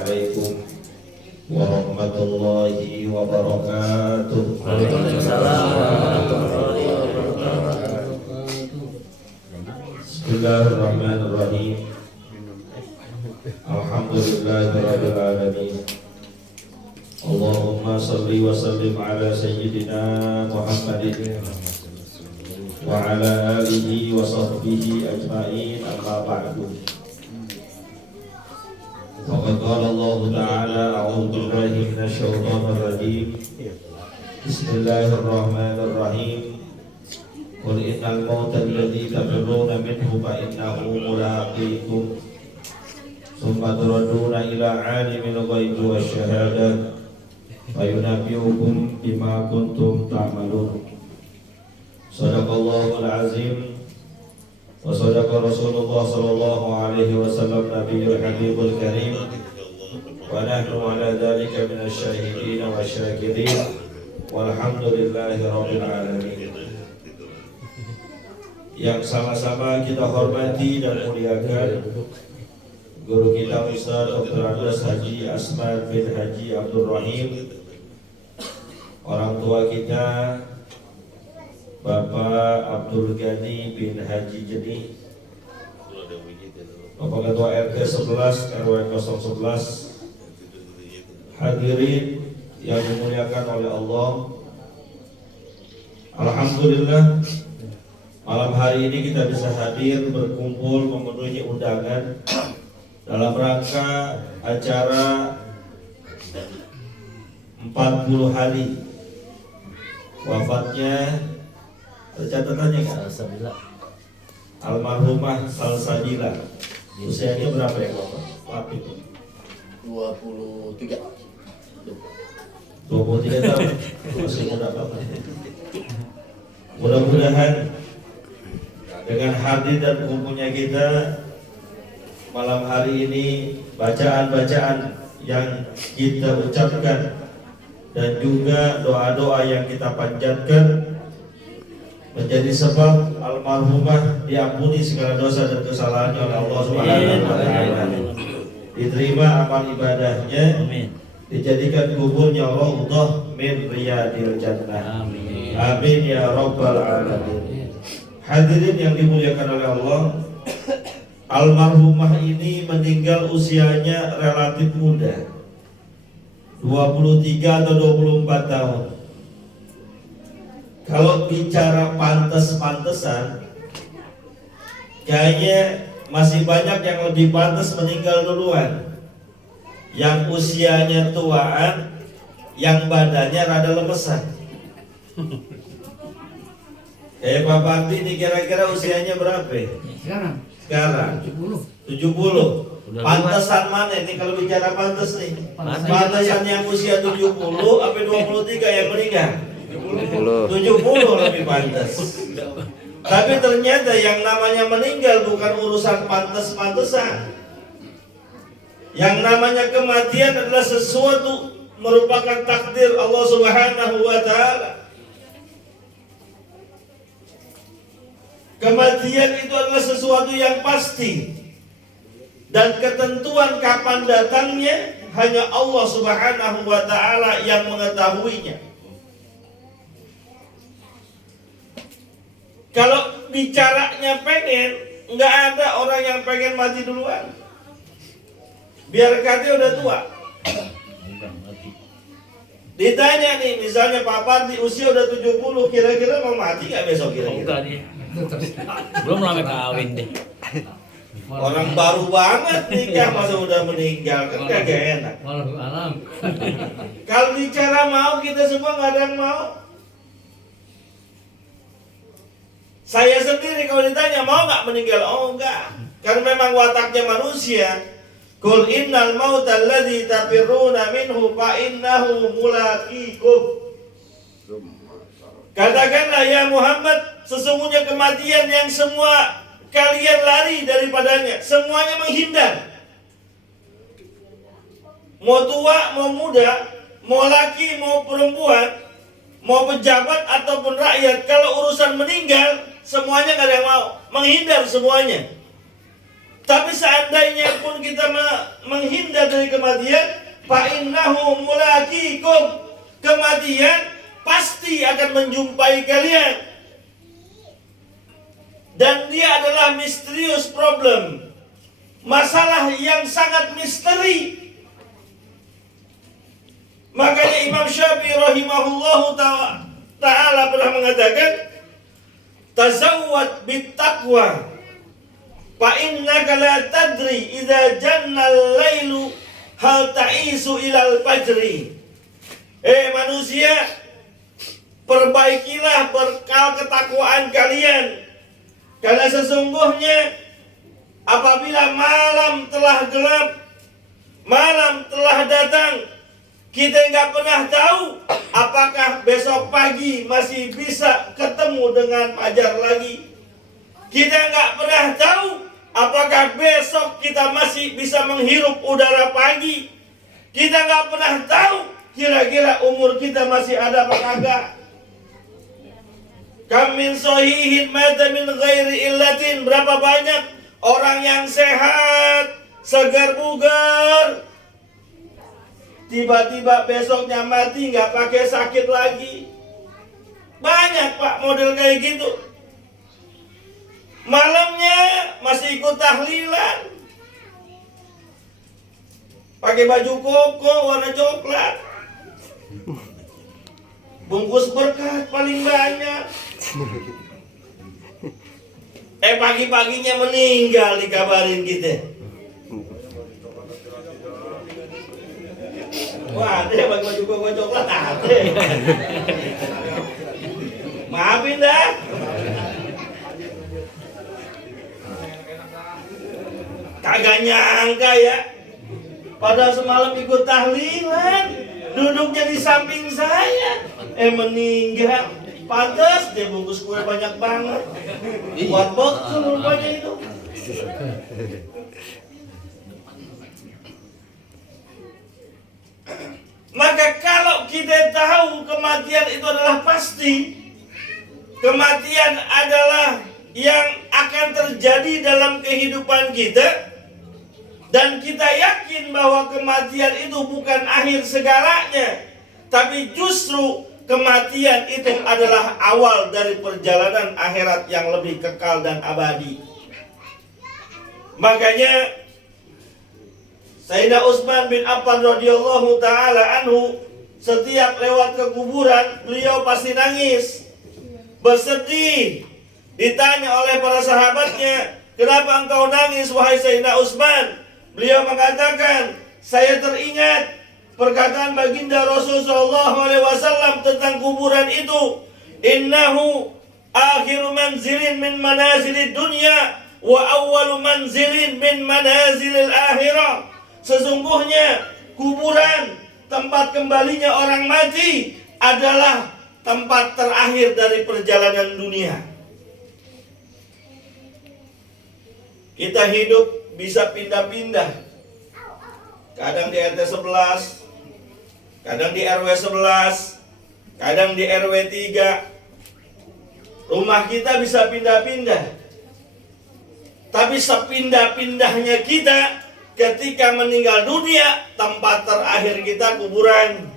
Assalamualaikum warahmatullahi wabarakatuh. Waalaikumsalam warahmatullahi wabarakatuh. Bismillahirrahmanirrahim. Alhamdulillahirabbil alamin. Allahumma shalli wa sallim ala sayyidina Muhammadin wa ala alihi wa sahbihi ajma'in, amma ba'du. Faqad qala Allah ta'ala a'udzu billahi minasy syaithanir rajim. Bismillahirrahmanirrahim. Qul innal mauta alladzi tafirruna minhu fa innahu mulaqikum tsumma turaduna ila 'alimil ghaibi wasyahadah fayunabbi'ukum bima kuntum ta'malun. Shadaqallahul azim wa sadaqa Rasulullah sallallahu alaihi wasallam nabiyul habibul karim wa nahnu ala dzalika minasy syahidin wasyakirin walhamdulillahi rabbil alamin. Yang sama-sama kita hormati dan muliakan guru kita Ustaz Dr. Andes Haji Asman bin Haji Abdul Rahim, orang tua kita Bapak Abdul Ghani bin Haji Jeni, Bapak Ketua RT 11 RW 011, hadirin yang dimuliakan oleh Allah. Alhamdulillah, malam hari ini kita bisa hadir berkumpul memenuhi undangan dalam rangka acara 40 hari wafatnya, catatannya kan? Almarhumah Salsabila. Usianya berapa ya Bapak? Waktu itu 23 tahun. Masih muda Bapak. Mudah-mudahan dengan hadir dan kumpulnya kita malam hari ini, bacaan-bacaan yang kita ucapkan dan juga doa-doa yang kita panjatkan menjadi sebab almarhumah diampuni segala dosa dan kesalahannya oleh Allah Subhanahu wa taala. Diterima amal ibadahnya, dijadikan kuburnya raudhah min riyadil jannah. Amin ya rabbal alamin. Hadirin yang dimuliakan oleh Allah, almarhumah ini meninggal usianya relatif muda, 23 atau 24 tahun. Kalau bicara pantes-pantesan, kayaknya masih banyak yang lebih pantas meninggal duluan. Yang usianya tuaan, yang badannya rada lemesan. Pak Bakti ini kira-kira usianya berapa? Sekarang 70. Pantesan mana ini kalau bicara pantes nih? Pantesan yang usia 70 sampai 23 yang meninggal. 70 lebih pantas. Tapi ternyata yang namanya meninggal bukan urusan pantes-pantesan. Yang namanya kematian adalah sesuatu merupakan takdir Allah Subhanahu wa taala. Kematian itu adalah sesuatu yang pasti, dan ketentuan kapan datangnya hanya Allah Subhanahu wa taala yang mengetahuinya. Kalau bicaranya pengen, nggak ada orang yang pengen mati duluan. Biar katanya udah tua. Ditanya nih, misalnya Papa di usia udah 70, kira-kira mau mati nggak besok kira-kira? Belum lama kawin deh. Orang baru banget nikah masa udah meninggal, kan kagak enak. Kalau bicara mau, kita semua nggak ada yang mau. Saya sendiri kalau ditanya mau nggak meninggal, oh enggak, karena memang wataknya manusia. Qul innal mauta alladzi tafirruna minhu fa innahu mulaqikum. Katakanlah ya Muhammad, sesungguhnya kematian yang semua kalian lari daripadanya, semuanya menghindar. Mau tua, mau muda, mau laki, mau perempuan, mau pejabat ataupun rakyat, kalau urusan meninggal, semuanya gak ada yang mau, menghindar semuanya. Tapi seandainya pun kita menghindar dari kematian, fa innahu mulaqikum, kematian pasti akan menjumpai kalian. Dan dia adalah misterius problem, masalah yang sangat misteri. Makanya Imam Syafi'i rahimahullahu ta'ala pernah mengatakan, tazawwad bittaqwa fa innaka la tadri idza janna al-lailu hal ta'isu ilal fajri. Manusia, perbaikilah bekal ketakwaan kalian, karena sesungguhnya apabila malam telah gelap, malam telah datang, kita nggak pernah tahu apakah besok pagi masih bisa ketemu dengan fajar lagi. Kita nggak pernah tahu apakah besok kita masih bisa menghirup udara pagi. Kita nggak pernah tahu kira-kira umur kita masih ada apa kagak. Kam min sahihin mata min ghairi illatin, berapa banyak orang yang sehat, segar bugar, tiba-tiba besoknya mati nggak pakai sakit lagi. Banyak Pak model kayak gitu. Malamnya masih ikut tahlilan, pakai baju koko warna coklat, bungkus berkat paling banyak. Pagi-paginya meninggal, dikabarin kita. Wah, ada pakai baju koko coklat, ada. Maafin dah. Kagak nyangka ya, pada semalam ikut tahlilan, duduknya di samping saya, meninggal. Pantas dia bungkus kue banyak banget, buat bekal rupanya itu. Maka kalau kita tahu kematian itu adalah pasti, kematian adalah yang akan terjadi dalam kehidupan kita, dan kita yakin bahwa kematian itu bukan akhir segalanya, tapi justru kematian itu adalah awal dari perjalanan akhirat yang lebih kekal dan abadi. Makanya Sayyidina Utsman bin Affan radhiyallahu taala anhu setiap lewat ke kuburan beliau pasti nangis, bersedih. Ditanya oleh para sahabatnya, "Kenapa engkau nangis wahai Sayyidina Utsman?" Beliau mengatakan, "Saya teringat perkataan baginda Rasulullah SAW tentang kuburan itu, innahu akhiru manzilin min manazilid dunya wa awwalu manzilin min manazilil akhirah." Sesungguhnya kuburan, tempat kembalinya orang mati, adalah tempat terakhir dari perjalanan dunia. Kita hidup bisa pindah-pindah, kadang di RT 11, kadang di RW 11, kadang di RW 3. Rumah kita bisa pindah-pindah. Tapi sepindah-pindahnya kita, ketika meninggal dunia, tempat terakhir kita kuburan.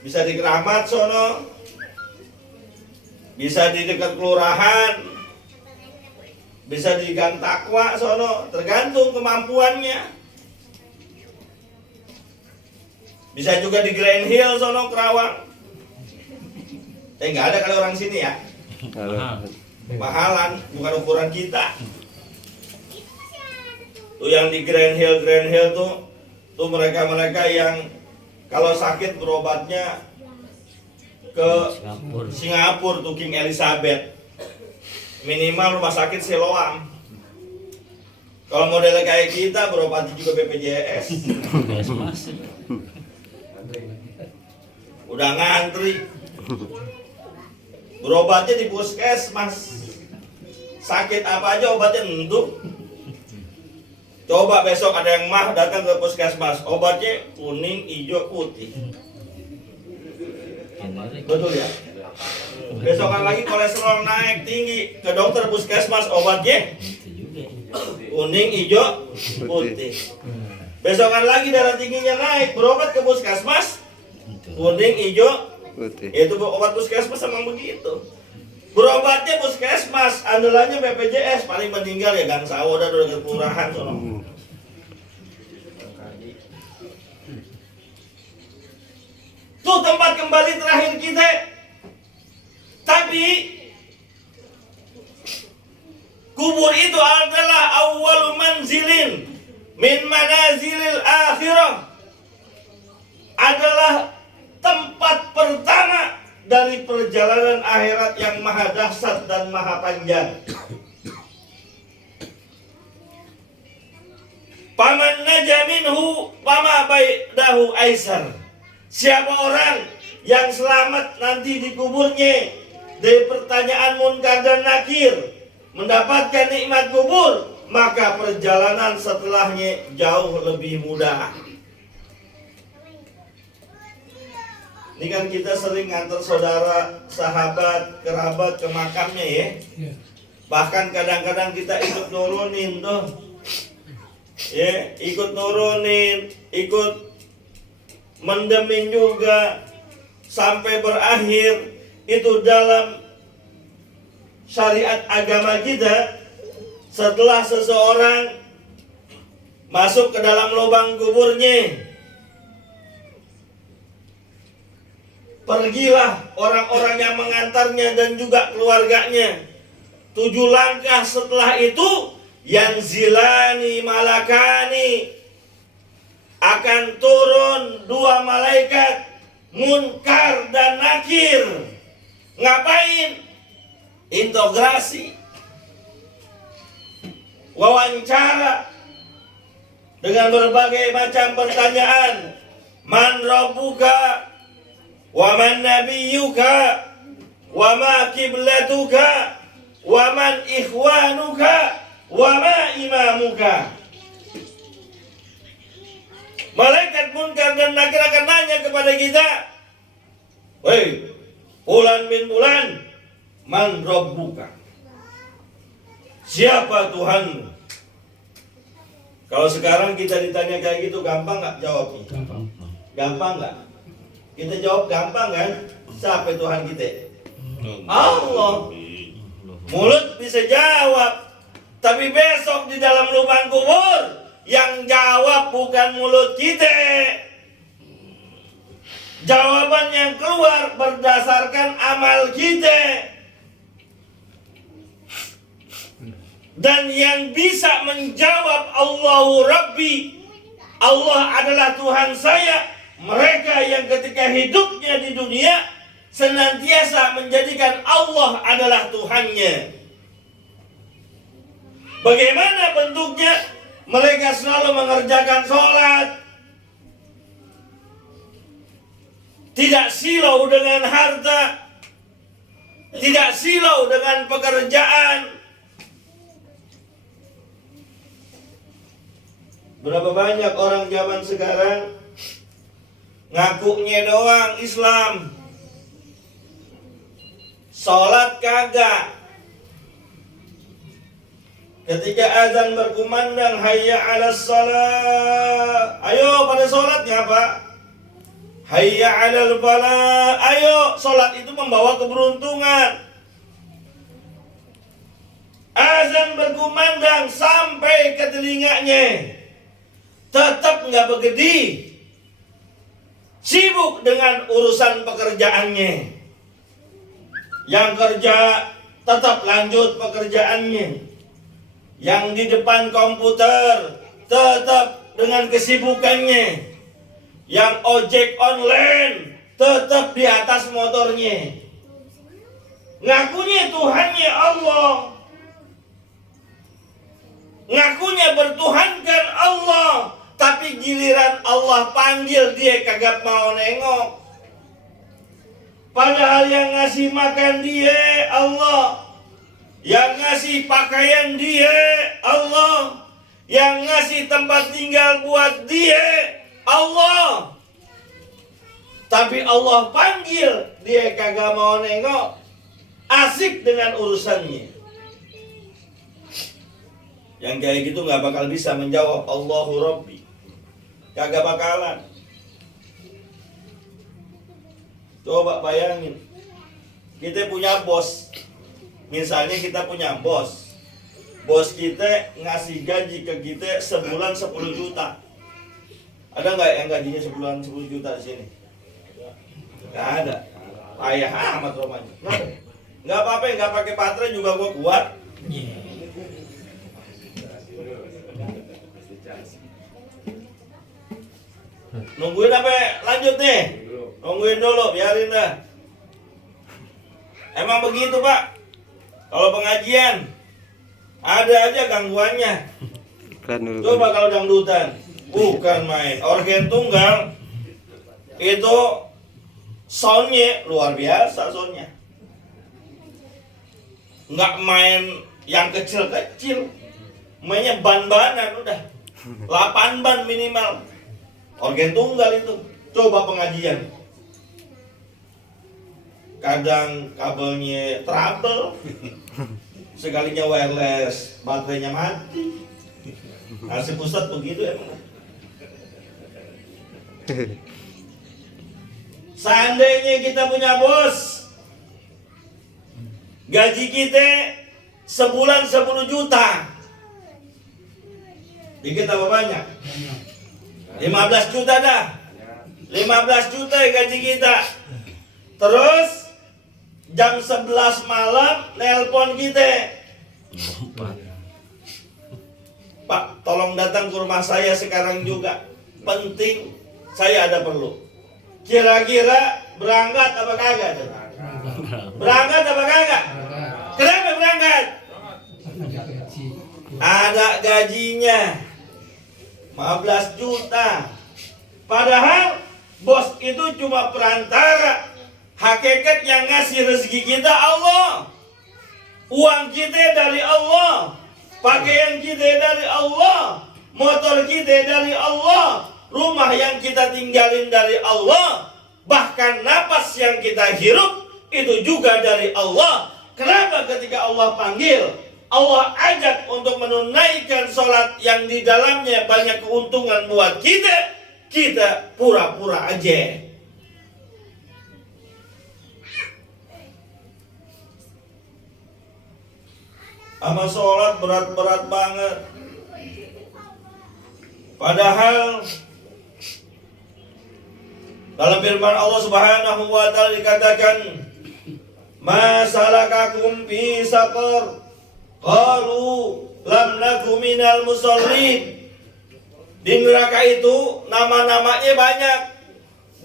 Bisa di Keramat sono, bisa di dekat kelurahan, bisa di Gang Takwa sono, tergantung kemampuannya. Bisa juga di Grand Hill sono, Kerawang. Nggak ada kali orang sini ya. Mahalan, bukan ukuran kita. Tuh yang di Grand Hill tuh mereka yang kalau sakit berobatnya ke Singapura tuh, King Elizabeth. Minimal rumah sakit Siloam. Kalau modelnya kayak kita berobat juga BPJS. Udah ngantri. Berobatnya di puskesmas. Sakit apa aja obatnya nentu. Coba besok ada yang mah datang ke puskesmas, obatnya kuning, hijau, putih. Betul ya? Besokan lagi kolesterol naik tinggi, ke dokter puskesmas obatnya kuning, hijau, putih. Besokan lagi darah tingginya naik, berobat ke puskesmas kuning, hijau, Putih. itu obat puskesmas emang begitu. Berobatnya puskesmas, andalannya BPJS, paling meninggal ya Gang Sawo dan udah kelurahan sono. Tuh tempat kembali terakhir kita. Tapi kubur itu adalah awwalu manzilin min manazilil akhirah. Adalah tempat pertama dari perjalanan akhirat yang maha dahsyat dan maha panjang. Paman naja minhu pama baidahu aisar. Siapa orang yang selamat nanti di kuburnya dari pertanyaan munkar dan nakir, mendapatkan nikmat kubur, maka perjalanan setelahnya jauh lebih mudah. Ini kan kita sering ngantar saudara, sahabat, kerabat ke makamnya ya. Bahkan kadang-kadang kita ikut nurunin tuh. Ya, ikut nurunin, ikut mendemin juga sampai berakhir. Itu dalam syariat agama kita, setelah seseorang masuk ke dalam lubang kuburnya, pergilah orang-orang yang mengantarnya dan juga keluarganya. 7 langkah setelah itu, yanzilani malakani, akan turun 2 malaikat munkar dan nakir. Ngapain? Integrasi, wawancara dengan berbagai macam pertanyaan. Man rabbuka, wa man nabiyyuka, wa ma kiblatuka, wa man ikhwanuka, wa ma imamuka. Malaikat munkar dan nakir akan nanya kepada kita, "Woi, fulan bin fulan, man rabbuka?" Siapa Tuhanmu? Kalau sekarang kita ditanya kayak gitu, gampang nggak jawabnya? Gampang nggak? Kita jawab gampang kan? Siapa Tuhan kita? Allah. Mulut bisa jawab, tapi besok di dalam lubang kubur yang jawab bukan mulut kita. Jawaban yang keluar berdasarkan amal kita. Dan yang bisa menjawab Allahu Rabbi, Allah adalah Tuhan saya, mereka yang ketika hidupnya di dunia senantiasa menjadikan Allah adalah Tuhannya. Bagaimana bentuknya? Mereka selalu mengerjakan sholat, tidak silau dengan harta, tidak silau dengan pekerjaan. Berapa banyak orang zaman sekarang ngakunya doang Islam, sholat kagak. Ketika azan berkumandang, hayya 'alas shalah, ayo pada sholatnya apa? Hayya 'alal falah, ayo sholat itu membawa keberuntungan. Azan berkumandang sampai ke telinganya, tetap nggak begedi, sibuk dengan urusan pekerjaannya. Yang kerja tetap lanjut pekerjaannya. Yang di depan komputer tetap dengan kesibukannya. Yang ojek online tetap di atas motornya. Ngakunya Tuhannya Allah, ngakunya bertuhankan Allah, tapi giliran Allah panggil dia kagak mau nengok. Padahal yang ngasih makan dia Allah, yang ngasih pakaian dia Allah, yang ngasih tempat tinggal buat dia Allah. Tapi Allah panggil dia kagak mau nengok. asik dengan urusannya. Yang kayak gitu nggak bakal bisa menjawab Allahu Rabbi, kagak bakalan. Coba bayangin, kita punya bos, misalnya kita punya bos kita ngasih gaji ke kita sebulan 10 juta. Ada nggak yang gajinya sebulan 10 juta di sini? Nggak ada. Payah amat rumahnya. Nggak apa-apa, nggak pakai baterai juga gua kuat. Nungguin apa? Lanjut nih. Nungguin dulu, biarin dah. Emang begitu, Pak. Kalau pengajian ada aja gangguannya. Coba kalau dangdutan, bukan main. Organ tunggal itu soundnya luar biasa soundnya. Nggak main yang kecil-kecil, mainnya ban-banan udah. 8 ban minimal. Organ tunggal itu. Coba pengajian. Kadang kabelnya trouble, sekalinya wireless, baterainya mati. Nasib Ustadz begitu emang. Seandainya kita punya bos, gaji kita sebulan 10 juta, dikit apa banyak? 15 juta dah. 15 juta gaji kita. Terus jam 11 malam nelpon kita, Pak, tolong datang ke rumah saya sekarang juga, penting, saya ada perlu. Kira-kira berangkat apa kagak? Berangkat apa kagak? Kenapa berangkat? Ada gajinya 15 juta. Padahal bos itu cuma perantara. Hakikat yang ngasih rezeki kita Allah. Uang kita dari Allah. Pakaian kita dari Allah. Motor kita dari Allah. Rumah yang kita tinggalin dari Allah. Bahkan napas yang kita hirup itu juga dari Allah. Kenapa ketika Allah panggil, Allah ajak untuk menunaikan sholat yang di dalamnya banyak keuntungan buat kita, kita pura-pura aja. Amal sholat berat-berat banget. Padahal dalam firman Allah Subhanahu wa taala dikatakan, "Ma salakakum fi saqar?" Qalu lam naku minal musallin. Di neraka itu nama-namanya banyak.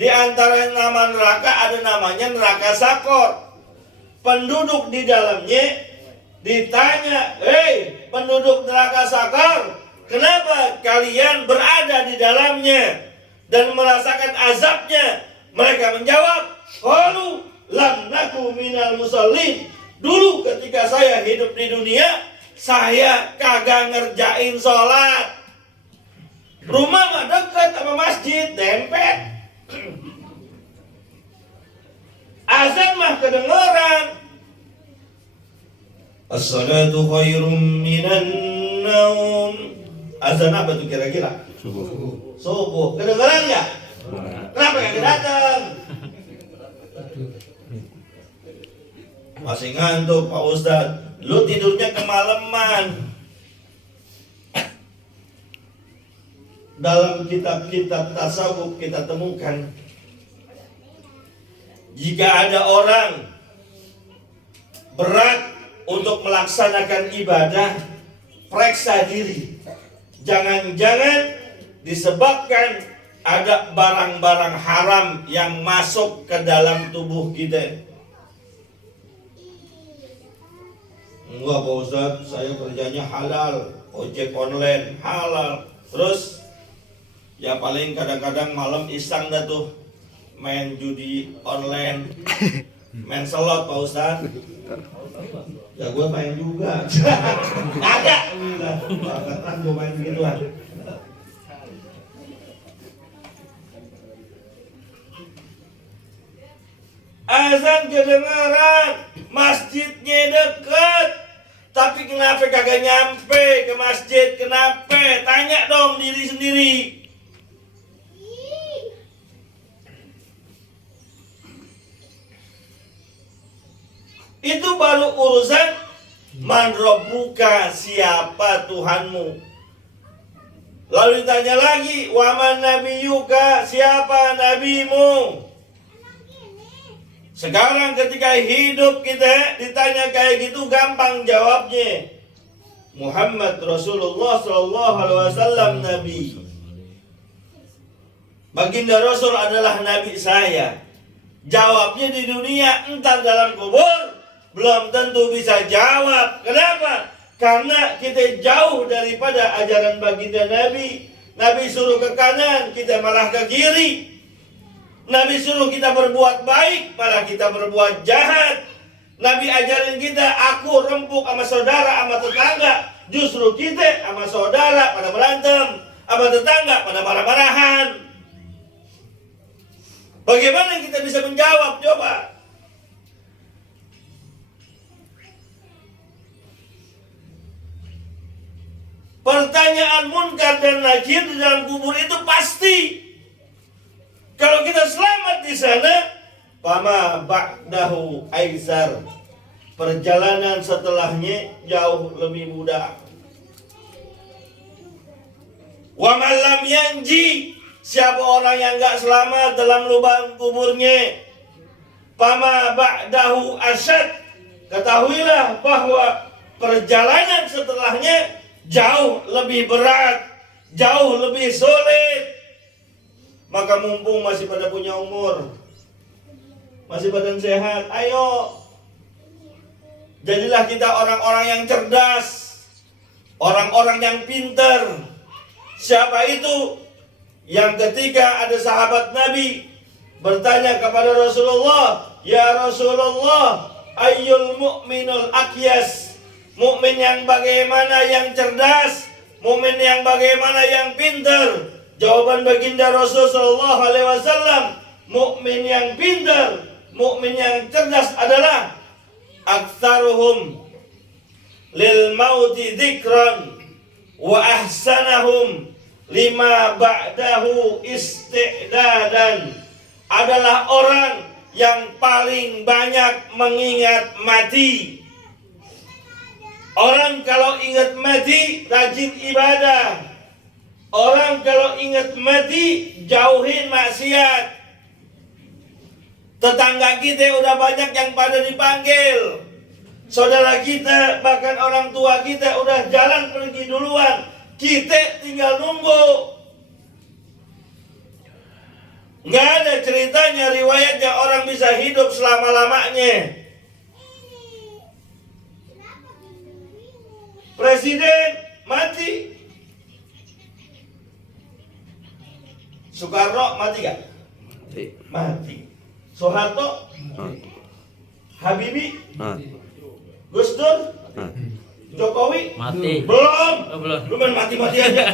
Di antara nama neraka ada namanya neraka Sakor. Penduduk di dalamnya ditanya, "Hei, penduduk neraka Sakor, kenapa kalian berada di dalamnya dan merasakan azabnya?" Mereka menjawab, "Qalu lam naku minal musallin." Dulu ketika saya hidup di dunia, saya kagak ngerjain sholat. Rumah mah dekat sama masjid, dempet. Azan mah kedengeran. As-salatu khairum minan naum. Azan apa tuh kira-kira? Subuh. Kedengeran nggak? Kenapa kagak datang? Masih ngantuk Pak Ustadz. Lu tidurnya kemalaman. Dalam kitab-kitab tasawuf kita temukan, jika ada orang berat untuk melaksanakan ibadah, periksa diri. Jangan-jangan disebabkan ada barang-barang haram yang masuk ke dalam tubuh kita. Enggak Pak Ustadz, saya kerjanya halal, ojek online halal. Terus ya paling kadang-kadang malam iseng dah tuh main judi online, main slot Pak Ustadz. Ya gue main juga. Kagak, bahkan gue main begituan. Azan kedengaran, masjidnya dekat, tapi kenapa kagak nyampe ke masjid? Kenapa? Tanya dong diri sendiri. Itu baru urusan man rabbuka, siapa Tuhanmu. Lalu ditanya lagi, wa man nabiyuka, siapa nabimu. Sekarang ketika hidup kita ditanya kayak gitu gampang jawabnya. Muhammad Rasulullah sallallahu alaihi wasallam nabi. Baginda Rasul adalah nabi saya. Jawabnya di dunia, entar dalam kubur belum tentu bisa jawab. Kenapa? Karena kita jauh daripada ajaran baginda Nabi. Nabi suruh ke kanan, kita malah ke kiri. Nabi suruh kita berbuat baik, malah kita berbuat jahat. Nabi ajarin kita, aku rempuk sama saudara, sama tetangga. Justru kita sama saudara pada berantem, sama tetangga pada marah-marahan. Bagaimana kita bisa menjawab? Coba. Pertanyaan munkar dan nakir di dalam kubur itu pasti. Kalau kita selamat di sana, pama ba'dahu aizar. Perjalanan setelahnya jauh lebih mudah. Wa man lam yanji, siapa orang yang enggak selamat dalam lubang kuburnya, pama ba'dahu asyad. Ketahuilah bahwa perjalanan setelahnya jauh lebih berat, jauh lebih sulit. Maka mumpung masih pada punya umur, masih badan sehat, ayo jadilah kita orang-orang yang cerdas, orang-orang yang pintar. Siapa itu? Yang ketika ada sahabat Nabi bertanya kepada Rasulullah, ya Rasulullah, ayyul mu'minul akyas, mukmin yang bagaimana yang cerdas, mukmin yang bagaimana yang pintar. Jawaban baginda Rasul sallallahu alaihi wasallam, mukmin yang pintar, mukmin yang cerdas adalah aktsaruhum lil mauti dzikran wa ahsanahum lima ba'dahu isti'dadan. Adalah orang yang paling banyak mengingat mati. Orang kalau ingat mati rajin ibadah. Orang kalau ingat mati jauhin maksiat. Tetangga kita udah banyak yang pada dipanggil. Saudara kita, bahkan orang tua kita udah jalan pergi duluan. Kita tinggal nunggu. Nggak ada ceritanya, riwayatnya orang bisa hidup selama-lamanya. Presiden mati. Soekarno mati gak? Mati. Soeharto? Habibie? Gus Dur? Jokowi? Mati. Belum. Belum. Belum mati-mati aja.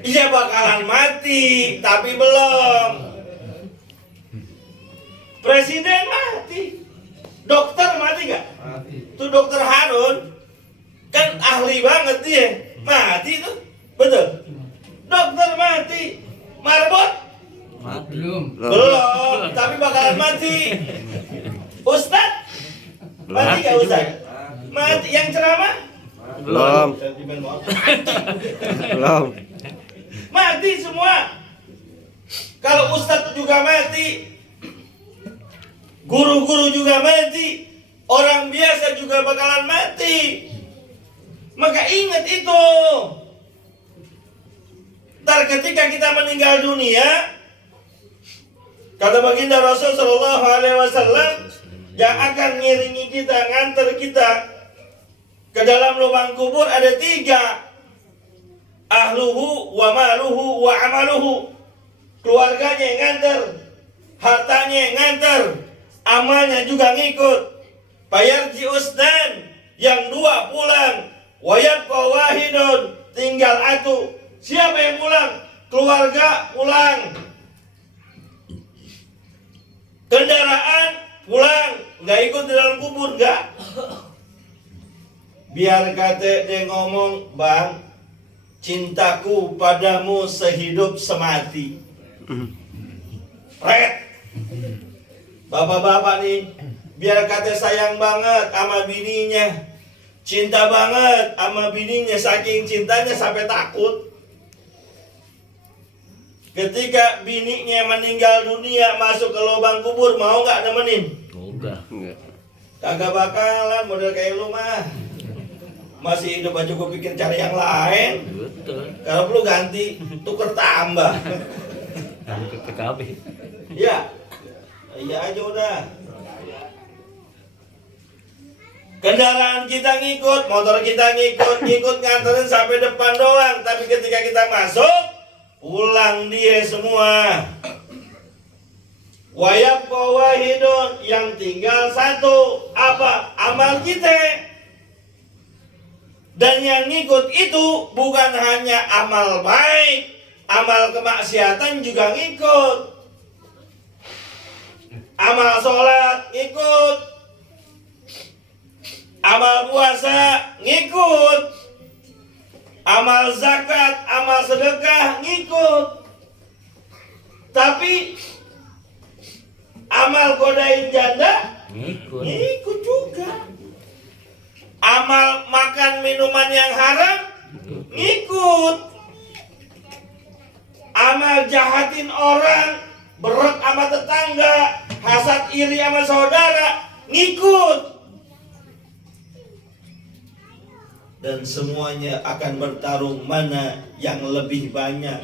Iya bakalan mati, tapi belum. Presiden mati. Dokter mati gak? Mati. Tuh dokter Harun kan ahli banget dia. Mati tuh. Betul. Dokter mati. Marbot? Belum. Tapi bakalan mati. Ustad? Mati gak Ustad? Mati. Yang ceramah? Belum. Belum. Mati semua. Kalau Ustad juga mati, guru-guru juga mati, orang biasa juga bakalan mati. Maka ingat itu. Ntar ketika kita meninggal dunia, kata baginda Rasul sallallahu alaihi wasallam, yang akan ngiringi kita, nganter kita ke dalam lubang kubur ada 3. Ahluhu wa maluhu wa amaluhu. Keluarganya yang nganter, hartanya yang nganter, amalnya juga ngikut. Bayarji usdan, yang 2 pulang. Wayabqa wahidun, tinggal atu. Siapa yang pulang? Keluarga pulang. Kendaraan pulang, nggak ikut di dalam kubur, nggak. Biar kata dia ngomong, bang, cintaku padamu sehidup semati. Red, bapak-bapak nih, biar kata sayang banget sama bininya, cinta banget sama bininya, saking cintanya sampai takut. Ketika bininya meninggal dunia masuk ke lubang kubur, mau nggak nemenin? Enggak. Kagak bakalan, model kayak lu mah. Masih hidup aja gue pikir cari yang lain. Betul. Kalau perlu ganti, tuker tambah. Dari ke PKB. Ya, iya aja udah. Kendaraan kita ngikut, motor kita ngikut nganterin sampai depan doang. Tapi ketika kita masuk, pulang dia semua. Wayabqa wahidun, yang tinggal satu, apa? Amal kita. Dan yang ngikut itu bukan hanya amal baik, amal kemaksiatan juga ngikut. Amal sholat ngikut, amal puasa ngikut, amal zakat, amal sedekah ngikut. Tapi amal godain janda ngikut juga. Amal makan minuman yang haram ngikut. Amal jahatin orang, berek sama tetangga, hasad iri sama saudara ngikut. Dan semuanya akan bertarung mana yang lebih banyak.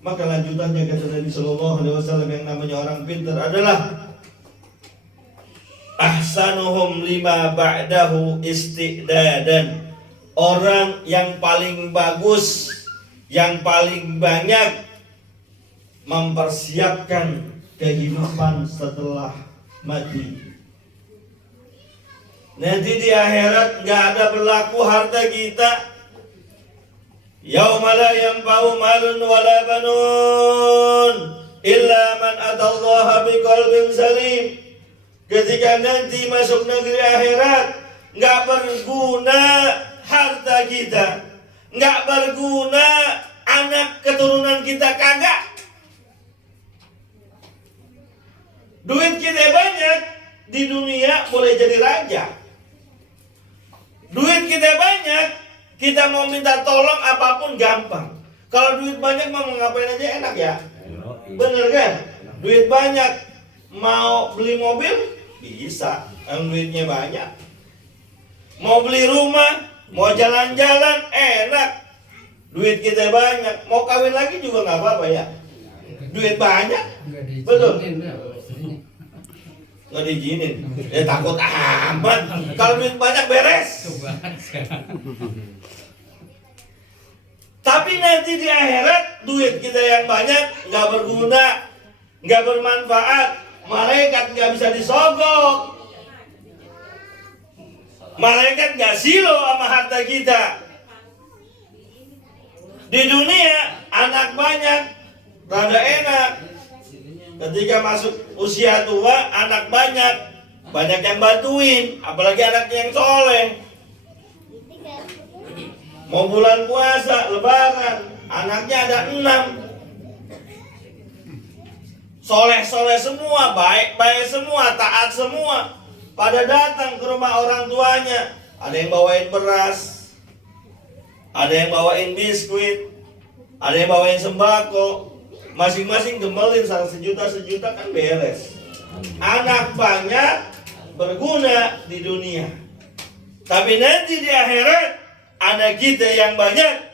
Maka lanjutannya kata Nabi Sallallahu Alaihi Wasallam, yang namanya orang pintar adalah ahsanuhum lima ba'dahu isti'dadan. Orang yang paling bagus, yang paling banyak mempersiapkan kehidupan setelah mati. Nanti di akhirat nggak ada berlaku harta kita. Yauma la yanfa'u malun wala banun illa man atallaha biqalbin salim. Ketika nanti masuk negeri akhirat, nggak berguna harta kita, nggak berguna anak keturunan kita, kagak. Duit kita banyak, di dunia boleh jadi raja. Duit kita banyak, kita mau minta tolong apapun gampang. Kalau duit banyak mau ngapain aja enak ya, bener kan? Duit banyak, mau beli mobil bisa, yang duitnya banyak. Mau beli rumah, mau jalan-jalan enak, duit kita banyak. Mau kawin lagi juga nggak apa-apa ya, duit banyak, betul? Nggak diizinin, ya takut amat. Kalau duit banyak beres. Tapi nanti di akhirat duit kita yang banyak nggak berguna, nggak bermanfaat. Malaikat nggak bisa disogok, malaikat nggak silo sama harta kita. Di dunia anak banyak, rada enak. Ketika masuk usia tua, anak banyak, banyak yang bantuin, apalagi anak yang soleh. Mau bulan puasa, lebaran, anaknya ada 6. Soleh-soleh semua, baik-baik semua, taat semua. Pada datang ke rumah orang tuanya. Ada yang bawain beras, ada yang bawain biskuit, ada yang bawain sembako. Masing-masing gemelin sejuta kan beres. Anak banyak berguna di dunia. Tapi nanti di akhirat, anak kita yang banyak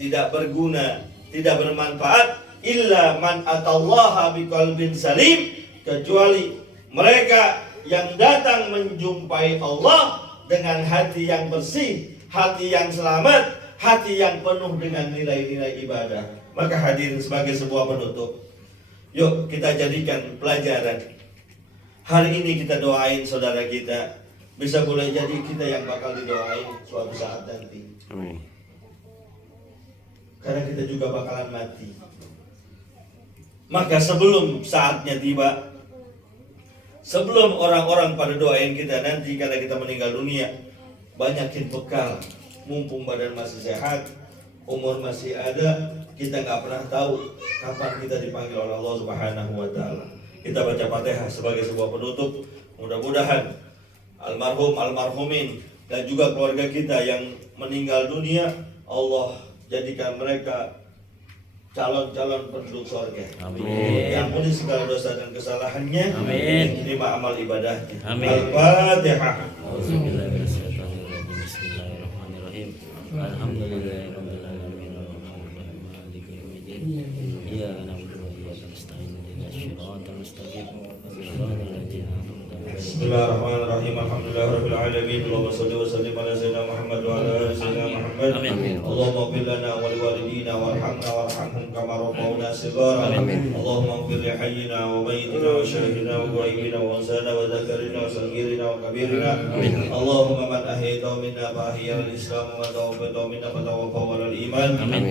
tidak berguna, tidak bermanfaat. Illa man atallaha biqalbin salim, kecuali mereka yang datang menjumpai Allah dengan hati yang bersih, hati yang selamat, hati yang penuh dengan nilai-nilai ibadah. Maka hadirin, sebagai sebuah penutup, yuk kita jadikan pelajaran. Hari ini kita doain saudara kita, bisa boleh jadi kita yang bakal didoain suatu saat nanti. Amin. Karena kita juga bakalan mati. Maka sebelum saatnya tiba, sebelum orang-orang pada doain kita nanti karena kita meninggal dunia, banyakin bekal. Mumpung badan masih sehat, umur masih ada, kita nggak pernah tahu kapan kita dipanggil oleh Allah Subhanahu wa Ta'ala. Kita baca Fatihah sebagai sebuah penutup. Mudah-mudahan almarhumin dan juga keluarga kita yang meninggal dunia, Allah jadikan mereka calon-calon penduduk surga. Amin. Yang ampuni segala dosa dan kesalahannya. Amin. Terima amal ibadahnya. Amin. Al-Fatihah. Auzubillahiminasyaitonirrajim. Bismillahirrahmanirrahim. Alhamdulillahirabbil alamin. Arrahmanirrahim. Maliki yaumiddin. Iyyaka na'budu wa iyyaka nasta'in. Ihdinas siratal mustaqim. Shiratal ladzina an'amta 'alaihim. Bismillahirrahmanirrahim. Alhamdulillahirabbil alamin. Allahumma shalli wa sallim ala sayyidina Muhammad wa ala ali sayyidina Muhammad. Amin. Allahumma ighfir lana wa liwalidina warhamna warhamhum kama rabbawna shighara. Allahumma ighfir li hayyina wa mayyitina wa shahidina wa ghaibina wa unsana wa dzakarina wa saghirina wa kabirina. Allahumma man ahyaytahu minna fa ahya al-islam wa man tawaffaytahu minna fa tawaffahu ala al-iman.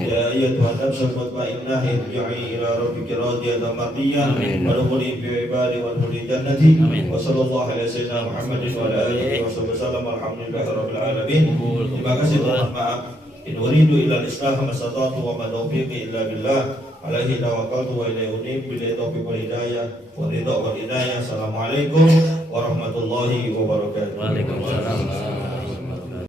Ya ayyatuhan nafsul mutmainnah irji'i ila rabbiki radiyatan mardiyah wa dukhuli fi ibadi wa dukhuli jannati. Wa sallallahu ala sayyidina Muhammadin wa ala alihi wa sallam. Alhamdulillahi rabbil alamin. Terima kasih, mohon maaf. In uridu illa al-islah mastata'tu wa ma taufiqi illa billah. Alaihi tawakkaltu wa ilaihi unib. Billahi taufiq wal hidayah wa ridha wal inayah. Assalamualaikum warahmatullahi wabarakatuh. Waalaikumsalam.